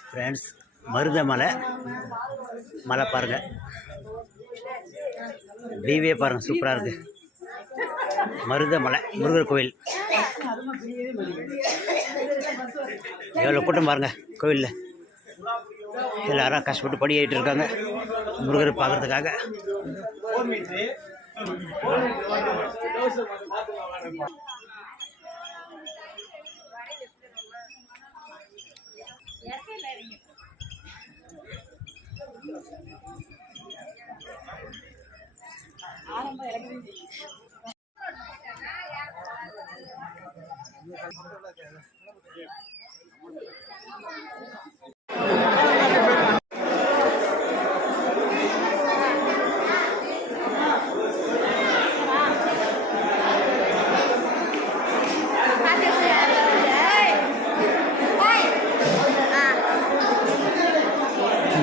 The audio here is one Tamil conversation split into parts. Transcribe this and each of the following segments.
ஃப்ரெண்ட்ஸ், மருதமலை மலை பாருங்கள், வியூவே பாருங்கள், சூப்பராக இருக்குது. மருதமலை முருகர் கோயில் எவ்வளோ கூட்டம் பாருங்கள். கோயிலில் எல்லாரும் கஷ்டப்பட்டு படி ஏறிட்டு இருக்காங்க முருகரை பார்க்கறதுக்காக.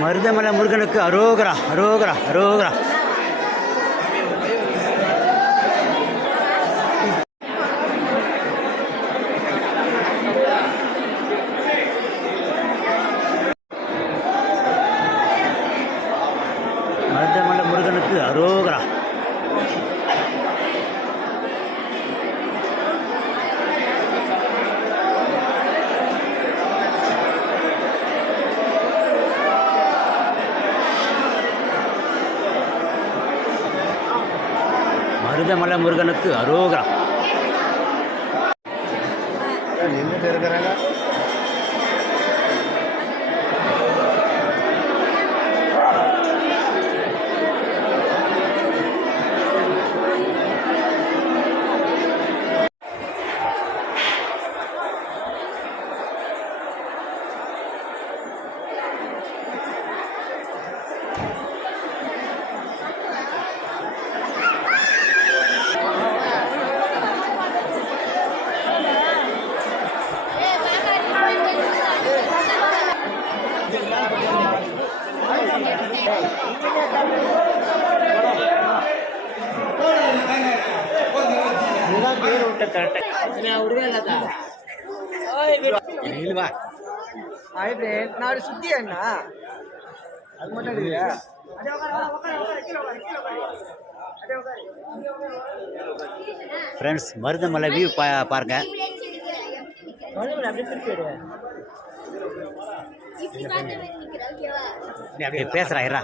மருதமலை முருகனுக்கு அரோகரா அரோகரா அரோகரா. மருதமலை முருகனுக்கு அரோகரா. மருதமலை முருகனுக்கு அரோகரா. எங்கிட்ட இருக்கிறாங்க. சுத்தி என்ன அது மட்டும் இல்லையா? ஃப்ரெண்ட்ஸ், மருதமலை வியூ பாருங்க. பேசுறா இரா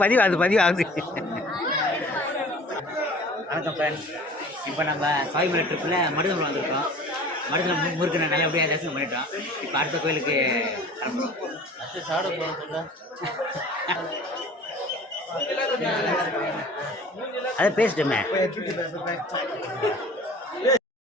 பதிவாகுது பதிவாகுது. வணக்கம் ஃப்ரெண்ட்ஸ், இப்போ நம்ம சாய்மலை ட்ரிப்பில் மருதமலை வந்திருக்கோம். மருதமலை முருகனை நல்லபடியாக தரிசனம் பண்ணிட்டோம். இப்போ அடுத்த கோயிலுக்கு அதை பேசிட்டோமே.